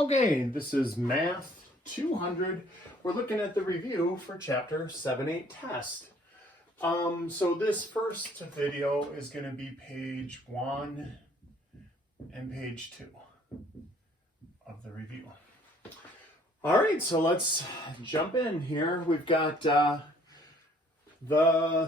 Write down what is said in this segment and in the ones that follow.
Okay, this is Math 200. We're looking at the review for Chapter 7-8 test. So this first video is going to be page 1 and page 2 of the review. All right, so let's jump in here. We've got the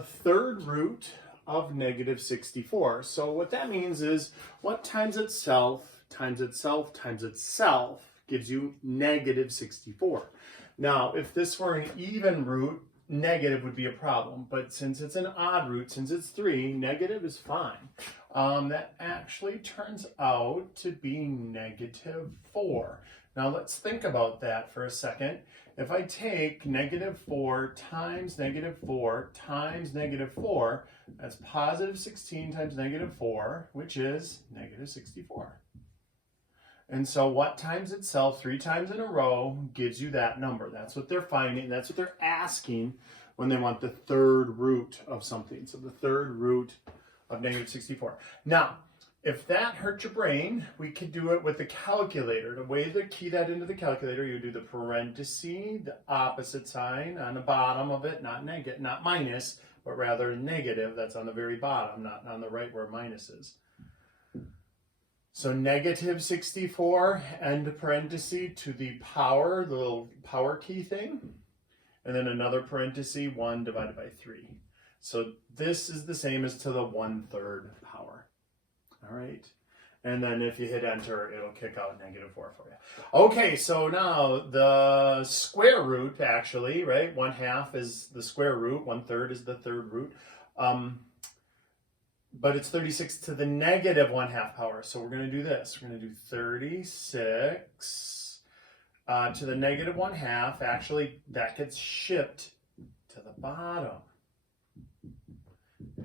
third root of negative 64. So what that means is what times itself times itself times itself gives you negative 64. Now, if this were an even root, negative would be a problem. But since it's an odd root, since it's 3, negative is fine. That actually turns out to be negative 4. Now, let's think about that for a second. If I take negative 4 times negative 4 times negative 4, that's positive 16 times negative 4, which is negative 64. And so what times itself 3 times in a row gives you that number. That's what they're finding. That's what they're asking when they want the third root of something. So the third root of negative 64. Now, if that hurt your brain, we could do it with the calculator. The way to key that into the calculator, you do the parenthesis, the opposite sign on the bottom of it, not negative, not minus, but rather negative. That's on the very bottom, not on the right where minus is. So negative 64, end parenthesis to the power, the little power key thing, and then another parenthesis, 1 divided by 3. So this is the same as to the 1/3 power. All right. And then if you hit enter, it'll kick out negative 4 for you. Okay, so now the square root actually, right? 1/2 is the square root, 1/3 is the third root. But it's 36 to the negative 1/2 power. So we're going to do this. We're going to do 36 to the negative 1/2. Actually, that gets shipped to the bottom.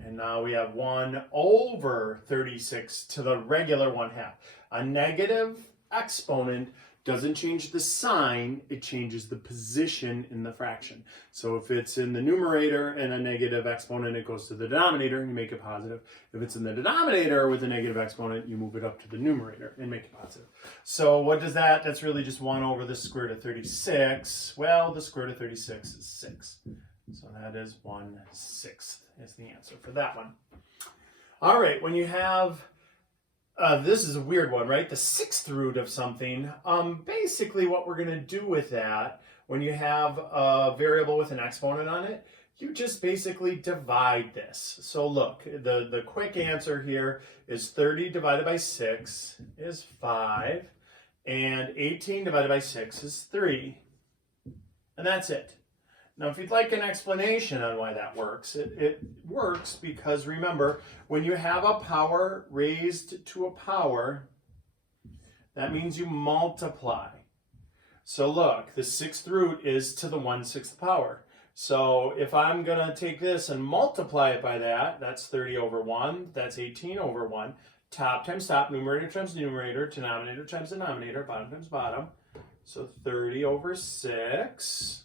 And now we have 1 over 36 to the regular 1/2. A negative exponent doesn't change the sign, it changes the position in the fraction. So if it's in the numerator and a negative exponent, it goes to the denominator and you make it positive. If it's in the denominator with a negative exponent, you move it up to the numerator and make it positive. So what does that? That's really just 1 over the square root of 36. Well, the square root of 36 is 6. So that is 1/6 is the answer for that one. All right, when you have this is a weird one, right? The 6th root of something. Basically what we're going to do with that, when you have a variable with an exponent on it, you just basically divide this. So look, the quick answer here is 30 divided by 6 is 5, and 18 divided by 6 is 3. And that's it. Now, if you'd like an explanation on why that works, it works because, remember, when you have a power raised to a power, that means you multiply. So look, the 6th root is to the 1/6 power. So if I'm going to take this and multiply it by that, that's 30 over 1, that's 18 over 1. Top times top, numerator times numerator, denominator times denominator, bottom times bottom. So 30 over 6.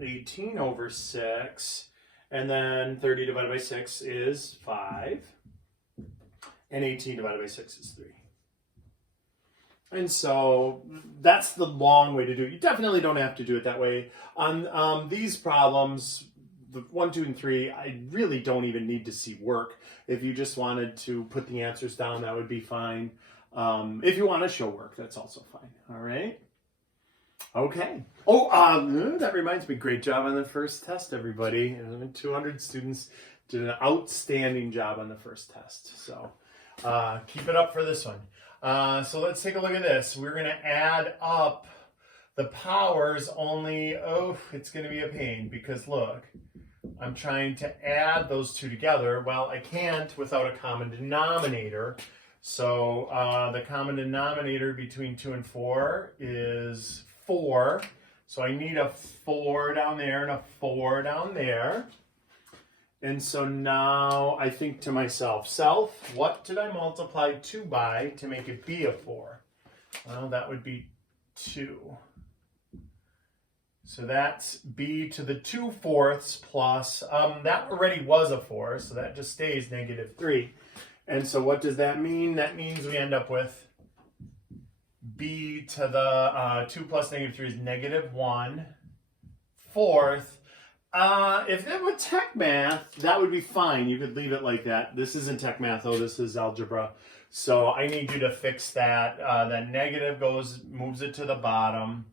18 over 6, and then 30 divided by 6 is 5, and 18 divided by 6 is 3. And so that's the long way to do it. You definitely don't have to do it that way. On these problems, the 1, 2, and 3, I really don't even need to see work. If you just wanted to put the answers down, that would be fine. If you want to show work, that's also fine. All right? Okay. Oh, that reminds me. Great job on the first test, everybody. 200 students did an outstanding job on the first test. So keep it up for this one. So let's take a look at this. We're going to add up the powers only. Oh, it's going to be a pain because look, I'm trying to add those two together. Well, I can't without a common denominator. So the common denominator between 2 and 4 is 4. So I need a 4 down there and a 4 down there. And so now I think to myself, what did I multiply 2 by to make it be a 4? Well, that would be 2. So that's b to the 2/4 plus, that already was a 4, so that just stays negative 3. And so what does that mean? That means we end up with b to the 2 plus negative 3 is -1 fourth. If it were tech math, that would be fine. You could leave it like that. This isn't tech math, though. This is algebra. So I need you to fix that. That negative moves it to the bottom.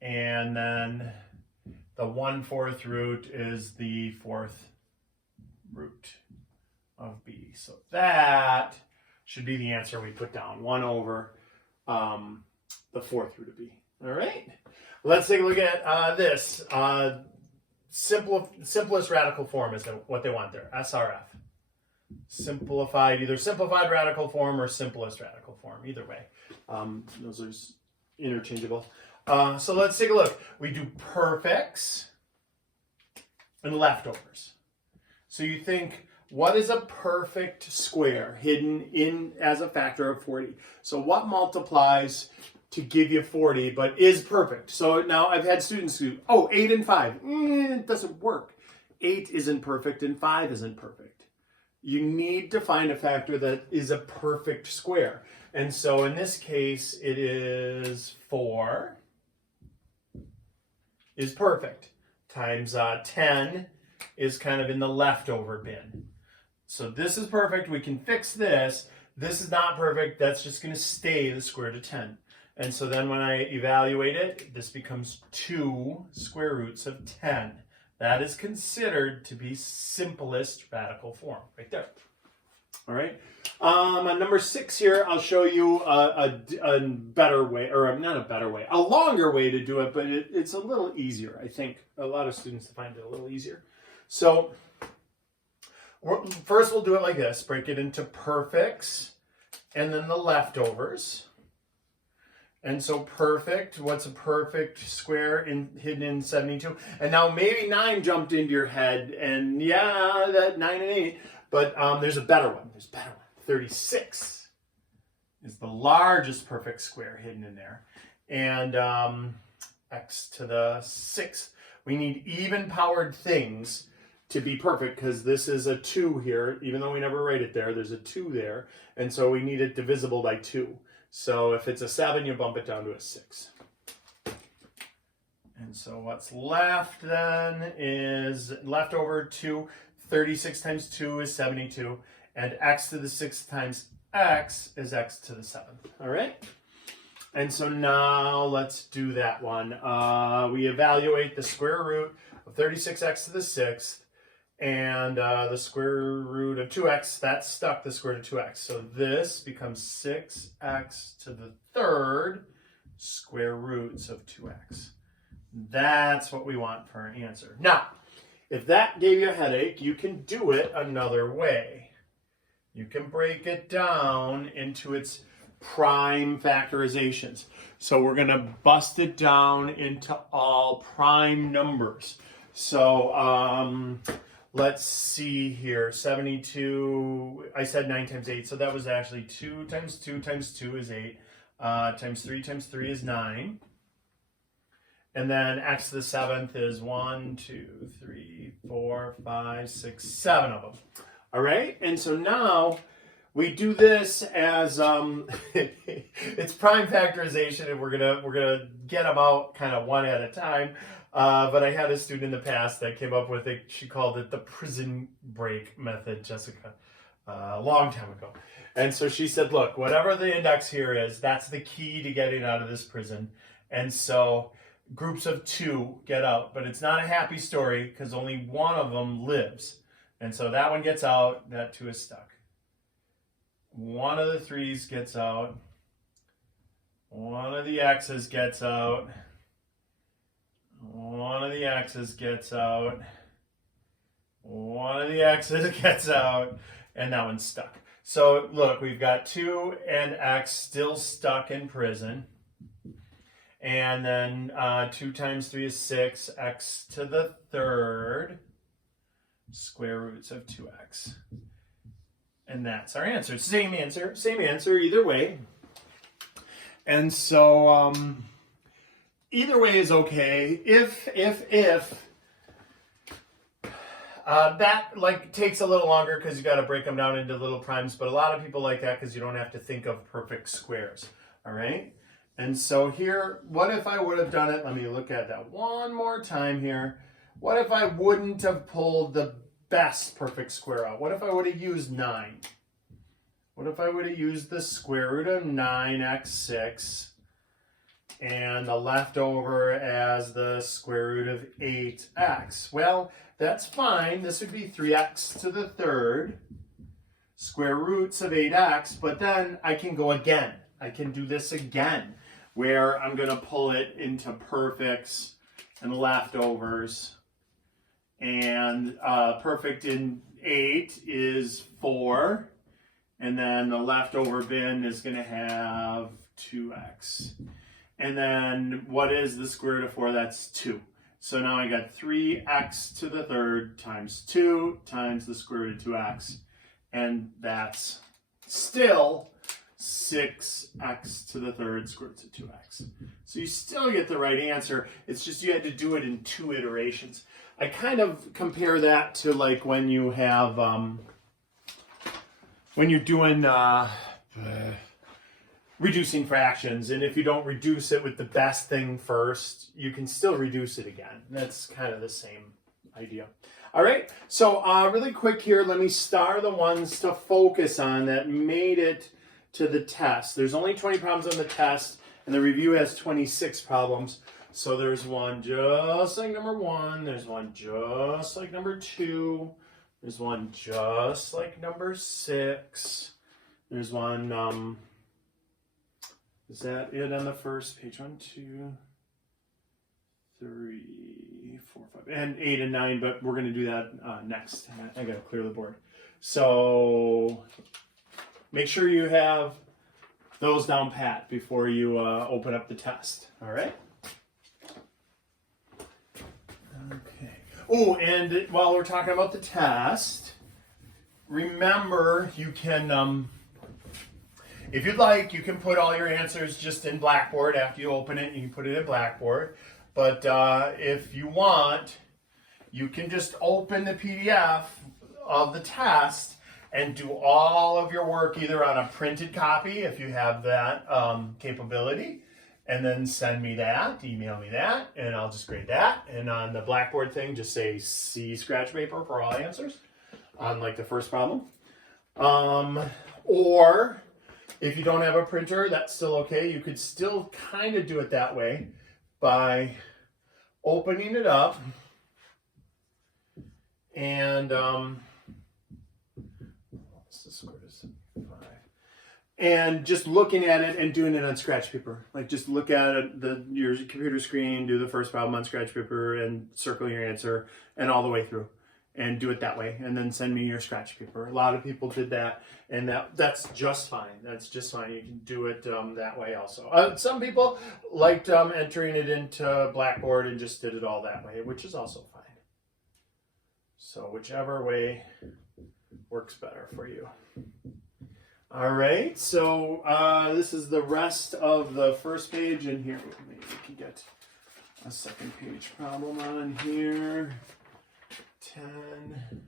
And then the 1/4 root is the 4th root of b. So that should be the answer we put down. 1 over the 4th root of b. All right. Let's take a look at this. Simplest radical form is what they want there. SRF. Simplified, either simplified radical form or simplest radical form. Either way. Those are interchangeable. So let's take a look. We do perfects and leftovers. So you think, what is a perfect square hidden in as a factor of 40? So what multiplies to give you 40 but is perfect? So now I've had students who, 8 and 5. It doesn't work. 8 isn't perfect and 5 isn't perfect. You need to find a factor that is a perfect square. And so in this case, it is 4 is perfect times 10 is kind of in the leftover bin. So this is perfect. We can fix this. This is not perfect. That's just going to stay the square root of 10. And so then when I evaluate it, this becomes 2 square roots of 10. That is considered to be simplest radical form right there. All right. On number 6 here, I'll show you a better way, or not a better way, a longer way to do it, but it's a little easier. I think a lot of students find it a little easier. So first we'll do it like this. Break it into perfects and then the leftovers. And so perfect, what's a perfect square hidden in 72? And now maybe 9 jumped into your head, and yeah, that 9 and 8, but there's a better one. There's a better one. 36 is the largest perfect square hidden in there. And x to the 6th. We need even-powered things to be perfect, because this is a 2 here. Even though we never write it there, there's a 2 there. And so we need it divisible by 2. So if it's a 7, you bump it down to a 6. And so what's left then is leftover 2. 36 times 2 is 72. And x to the 6th times x is x to the 7th. All right? And so now let's do that one. We evaluate the square root of 36x to the 6th. And the square root of 2x, that's stuck the square root of 2x. So this becomes 6x to the 3rd square roots of 2x. That's what we want for our answer. Now, if that gave you a headache, you can do it another way. You can break it down into its prime factorizations. So we're going to bust it down into all prime numbers. So let's see here. 72, I said 9 times 8, so that was actually 2 times 2 times 2 is 8. Times 3 is 9. And then x to the 7th is 1, 2, 3, 4, 5, 6, 7 of them. All right, and so now we do this as it's prime factorization, and we're gonna get them out kind of one at a time. But I had a student in the past that came up with it. She called it the prison break method, Jessica, a long time ago. And so she said, look, whatever the index here is, that's the key to getting out of this prison. And so groups of 2 get out, but it's not a happy story because only one of them lives. And so that one gets out, that 2 is stuck. One of the 3s gets out. One of the x's gets out. One of the x's gets out. One of the x's gets out. And that one's stuck. So look, we've got 2 and x still stuck in prison. And then 2 times 3 is 6. X to the 3rd. Square roots of 2x. And that's our answer. Same answer either way. And so either way is okay. If that like takes a little longer because you got to break them down into little primes, but a lot of people like that because you don't have to think of perfect squares. All right. And so here, what if I would have done it? Let me look at that one more time here. What if I wouldn't have pulled the best perfect square out? What if I would have used 9? What if I would have used the square root of 9x6 and the leftover as the square root of 8x? Well, that's fine. This would be 3x to the third, square roots of 8x, but then I can go again. I can do this again, where I'm going to pull it into perfects and leftovers. And perfect in 8 is 4. And then the leftover bin is going to have 2x. And then what is the square root of 4? That's 2. So now I got 3x to the third times 2 times the square root of 2x. And that's still 6x to the third square root of 2x. So you still get the right answer. It's just you had to do it in 2 iterations. I kind of compare that to like when you have, when you're doing reducing fractions, and if you don't reduce it with the best thing first, you can still reduce it again. That's kind of the same idea. All right, so really quick here, let me star the ones to focus on that made it to the test. There's only 20 problems on the test, and the review has 26 problems. So there's one just like number 1, there's one just like number 2, there's one just like number 6, there's one, is that it on the first page? 1, 2, 3, 4, 5, and 8 and 9, but we're going to do that next. I got to clear the board. So make sure you have those down pat before you open up the test. All right? Okay. Oh, and while we're talking about the test, remember you can, if you'd like, you can put all your answers just in Blackboard after you open it. You can put it in Blackboard. But if you want, you can just open the PDF of the test and do all of your work either on a printed copy, if you have that capability, and then send me that, email me that, and I'll just grade that. And on the Blackboard thing, just say C scratch paper for all answers on like the first problem. Or if you don't have a printer, that's still okay. You could still kind of do it that way by opening it up and and just looking at it and doing it on scratch paper. Like just look at it, your computer screen, do the first problem on scratch paper and circle your answer and all the way through and do it that way. And then send me your scratch paper. A lot of people did that, and that's just fine. That's just fine. You can do it that way also. Some people liked entering it into Blackboard and just did it all that way, which is also fine. So whichever way works better for you. All right, so this is the rest of the first page, and here maybe we can get a second page problem on here. 10.